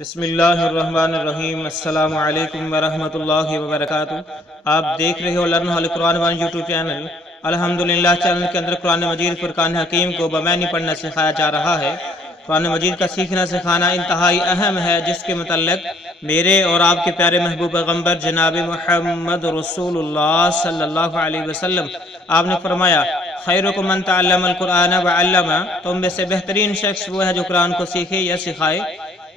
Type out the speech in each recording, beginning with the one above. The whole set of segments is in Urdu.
بسم اللہ الرحمن الرحیم۔ السلام علیکم ورحمۃ اللہ وبرکاتہ۔ آپ دیکھ رہے ہو لرن ہال قرآن وان یوٹیوب چینل۔ الحمدللہ چینل کے اندر قرآن مجید فرقان حکیم کو بمعنی پڑھنا سکھایا جا رہا ہے۔ قرآن مجید کا سیکھنا سکھانا انتہائی اہم ہے، جس کے متعلق میرے اور آپ کے پیارے محبوب پیغمبر جناب محمد رسول اللہ صلی اللہ علیہ وسلم آپ نے فرمایا، خیرکم من تعلم القرآن وعلمہ، تم میں سے بہترین شخص وہ ہے جو قرآن کو سیکھے یا سکھائے۔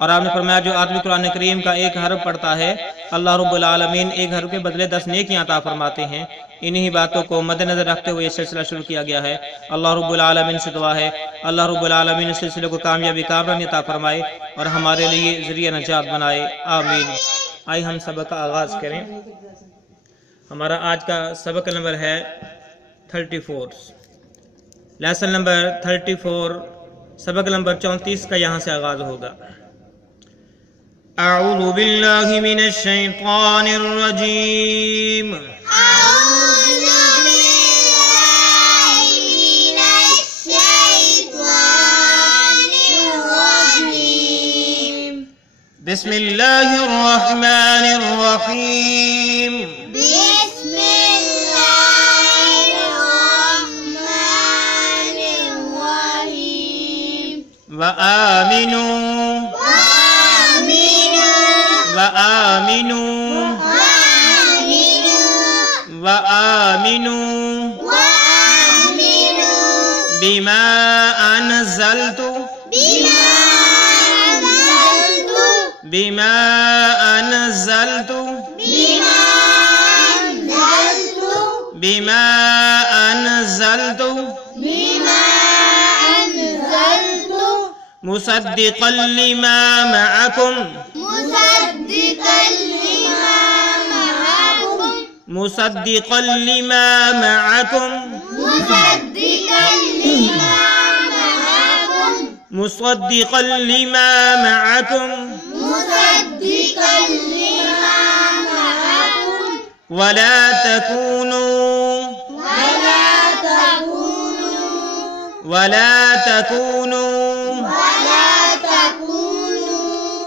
اور آپ نے فرمایا جو آدمی قرآن کریم کا ایک حرف پڑھتا ہے، اللہ رب العالمین ایک حرف کے بدلے 10 نیکیاں عطا فرماتے ہیں۔ انہی باتوں کو مد نظر رکھتے ہوئے یہ سلسلہ شروع کیا گیا ہے۔ اللہ رب العالمین سے دعا ہے اللہ رب العالمین اس سلسلے کو کامیابی کامرانی عطا فرمائے اور ہمارے لیے ذریعہ نجات بنائے، آمین۔ آئے ہم سبق کا آغاز کریں۔ ہمارا آج کا سبق نمبر ہے 34، لیسن نمبر 34، سبق نمبر 34 کا یہاں سے آغاز ہوگا۔ اعوذ باللہ من الشیطان الرجیم، أعوذ بالله من الشيطان الرجيم. بسم اللہ الرحمن الرحیم، بسم الله الرحمن الرحيم. وآمنوا وآمنوا وآمنوا بما أنزلت بما أنزلت بما أنزلت مصدقا لما معكم مصدقا لما معكم مصدقا لما معكم ولا تكونوا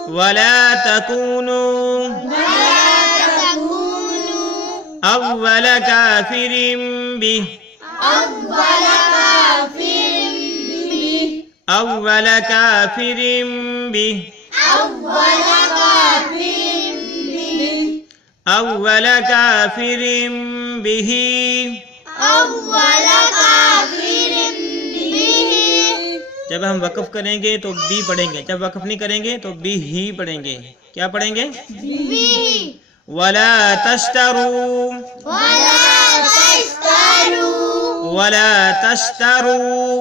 ولا تكونوا أول كافر به أول كافر به أول كافر به جب ہم وقف کریں گے تو بی پڑھیں گے، جب وقف نہیں کریں گے تو بی ہی پڑھیں گے۔ کیا پڑھیں گے؟ وَلَا تَشْتَرُوا وَلَا تَشْتَرُوا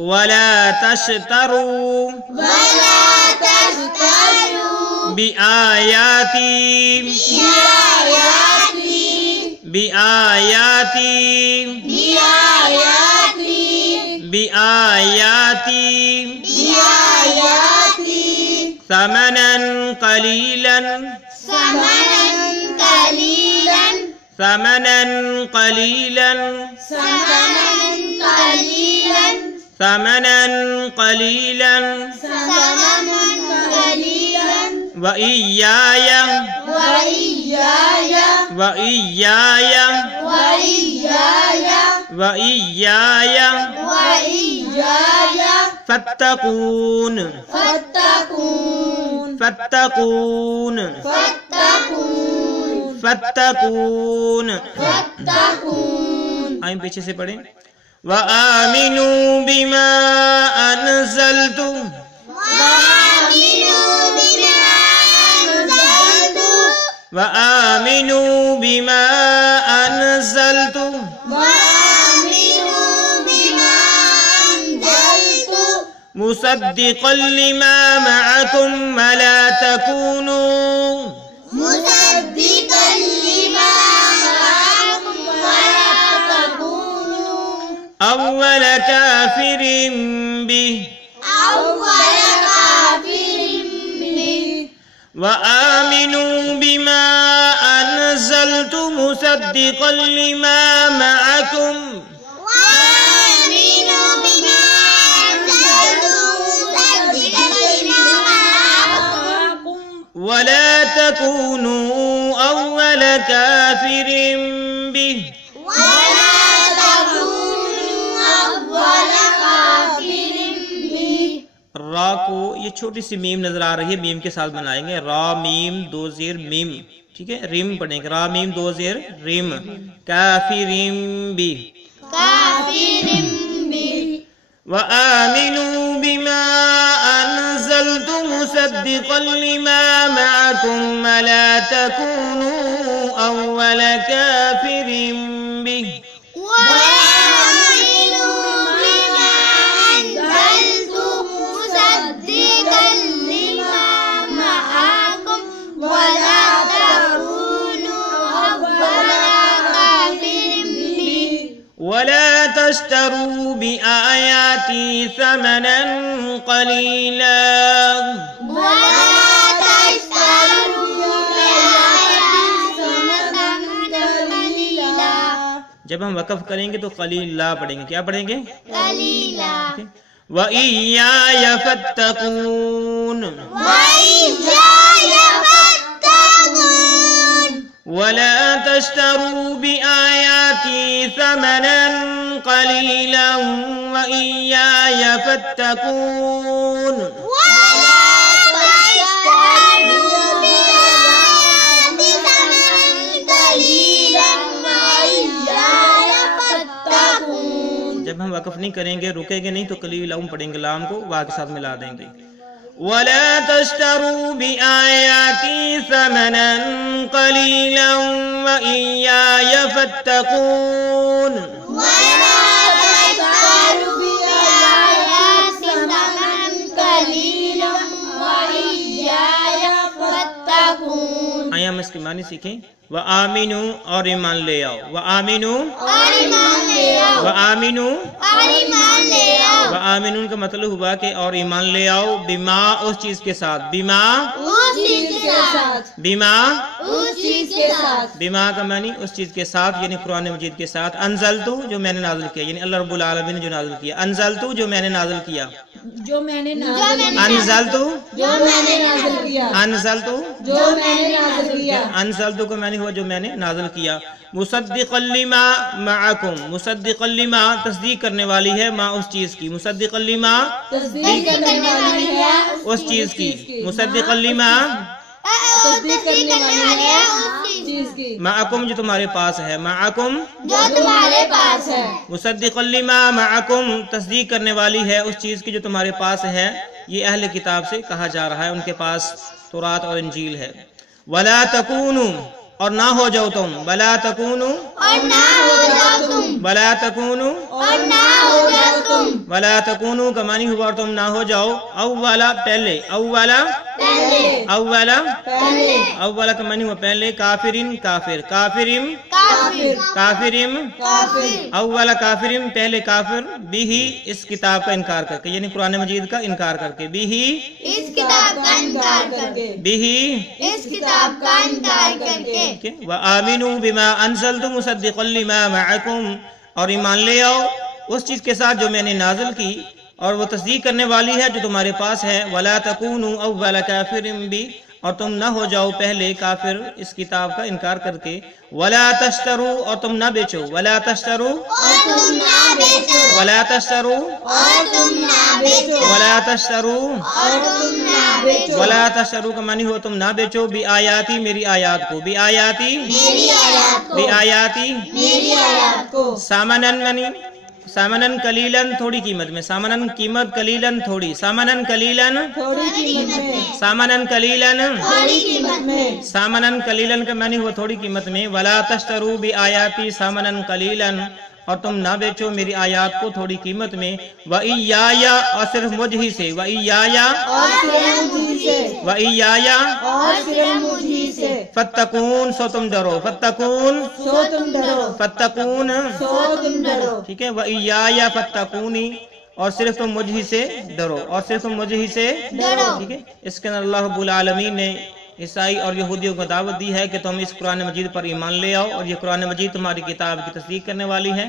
وَلَا تَشْتَرُوا بِآيَاتِي ثمنا قليلا وإياي فاتقون آئیں پیچھے سے پڑھیں۔ وآمنوا بما أنزلت وآمنوا بما أنزلت مصدقا لما معكم ولا تكونوا أول كافر به وآمنوا بما أنزلت مصدقا لما معكم تكونوا أول كافر به را کو یہ چھوٹی سی میم نظر آ رہی ہے، میم کے ساتھ بنائیں گے، را میم دو زیر میم، ٹھیک ہے، ریم پڑھیں گے، را میم دو زیر ریم، کافرین بھی، وآمنوا بما أنزلت مصدقا لما معكم ولا تكونوا أول كافر به ولا تشتروا بآياتي ثمنا قليلا جب ہم وقف کریں گے تو قلیلا پڑھیں گے، کیا پڑھیں گے؟ قلیلا۔ وَإِيَّايَ فَاتَّقُونَ وَلَا تَشْتَرُوا بِآيَاتِي ثَمَنًا قَلِيلًا وَإِيَّايَ فَاتَّقُونَ جب ہم وقف نہیں کریں گے، رکیں گے نہیں، تو قلیلا پڑھیں گے، لام کو وا کے ساتھ ملا دیں گے۔ وَلَا تَشْتَرُوا بِآيَاتِي ثَمَنًا قَلِيلًا وَإِيَّايَ فَاتَّقُونَ آیا ہم اس کی معنی سیکھیں۔ وَآمِنُوا اور ایمان لے آؤ، وَآمِنُوا وَآمِنُوا وَآمِنُوا کا مطلب ہوا کہ اور ایمان لے آؤ، بما اس چیز کے ساتھ، بما بما کا معنی اس چیز کے ساتھ، یعنی قرآن مجید کے ساتھ، انزلتو جو میں نے نازل کیا، یعنی اللہ رب العالمین نے جو نازل کیا، انزلتو جو میں نے نازل کیا، انزلتو انزلتو کا معنی ہوا جو میں نے نازل کیا، مصدقا لما معکم، مصدقا لما تصدیق کرنے والی ہے ما اس چیز کی، مصدقا لما اس چیز کی، مصدقا لما معکم جو تمہارے پاس ہے، معکم مصدقا لما معکم تصدیق کرنے والی ہے اس چیز کی جو تمہارے پاس ہے، یہ اہل کتاب سے کہا جا رہا ہے، ان کے پاس تورات اور انجیل ہے۔ وَلَا تَكُونُوا اور نہ ہو جاؤ تم، وَلَا تَكُونُوا وَلَا تَكُونُوا وَلَا تَكُونُوا کا معنی ہوا اور تم نہ ہو جاؤ، اولا پہلے، اولا کا معنی ہوا پہلے، کافرین کافر، کافرین اولا کافرین پہلے کافر، بھی اس کتاب کا انکار کر کے، یعنی قرآن مجید کا انکار کر کے، بھی اس کتاب کا انکار کر کے، وَآمِنُوا بِمَا أَنزَلْتُ مُصَدِّقًا لِمَا مَعَكُمْ اور ایمان لے آؤ اس چیز کے ساتھ جو میں نے نازل کی اور وہ تصدیق کرنے والی ہے جو تمہارے پاس ہے، وَلَا تَكُونُوا أَوَّلَ كَافِرٍ بِهِ اور تم نہ ہو جاؤ پہلے کافر اس کتاب کا انکار کر کے، وَلَا تَشْتَرُوا اور تم نہ بیچو، وَلَا تَشْتَرُوا وَلَا تَشْتَرُوا وَلَا تَشْتَرُوا وَلَا تَشْتَرُوا کا معنی ہو تم نہ بیچو، بِآیاتی میری آیات کو، بِآیاتی سامنن منی سامنن کلیلن تھوڑی قیمت میں، سامنن قیمت کلیلن تھوڑی، سامنن کلیلن سامنن کلیلن سامنن کلیلن کا معنی ہوا تھوڑی قیمت میں، وَلَا تَشْتَرُوا بِآیَاتِي ثَمَنًا قَلِيلًا اور تم نہ بیچو میری آیات کو تھوڑی قیمت میں، وَإِيَّايَ اور صرف مجھ ہی سے، وَإِيَّايَ فَاتَّقُونَ سو تم ڈرو، فَاتَّقُونَ ٹھیک ہے، وَإِيَّايَ فَاتَّقُونِ اور صرف تم مجھ ہی سے ڈرو، اور صرف تم مجھ ہی سے ٹھیک ہے۔ اس کے اندر اللہ رب العالمین نے عیسائی اور یہودیوں کو دعوت دی ہے کہ تم اس قرآن مجید پر ایمان لے آؤ اور یہ قرآن مجید تمہاری کتاب کی تصدیق کرنے والی ہے،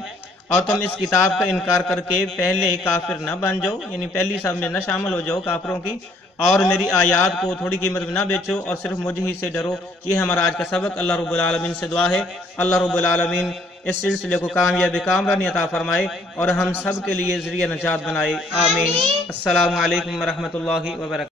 اور تم اس کتاب کا انکار کر کے پہلے کافر نہ بن جاؤ، یعنی پہلی صف میں نہ شامل ہو جاؤ کافروں کی، اور میری آیات کو تھوڑی قیمت میں نہ بیچو اور صرف مجھے ہی سے ڈرو۔ یہ ہمارا آج کا سبق۔ اللہ رب العالمین سے دعا ہے اللہ رب العالمین اس سلسلے کو کامیابی کامرانی عطا فرمائے اور ہم سب کے لیے ذریعہ نجات بنائے، آمین۔ السلام علیکم ورحمۃ اللہ وبرکاتہ۔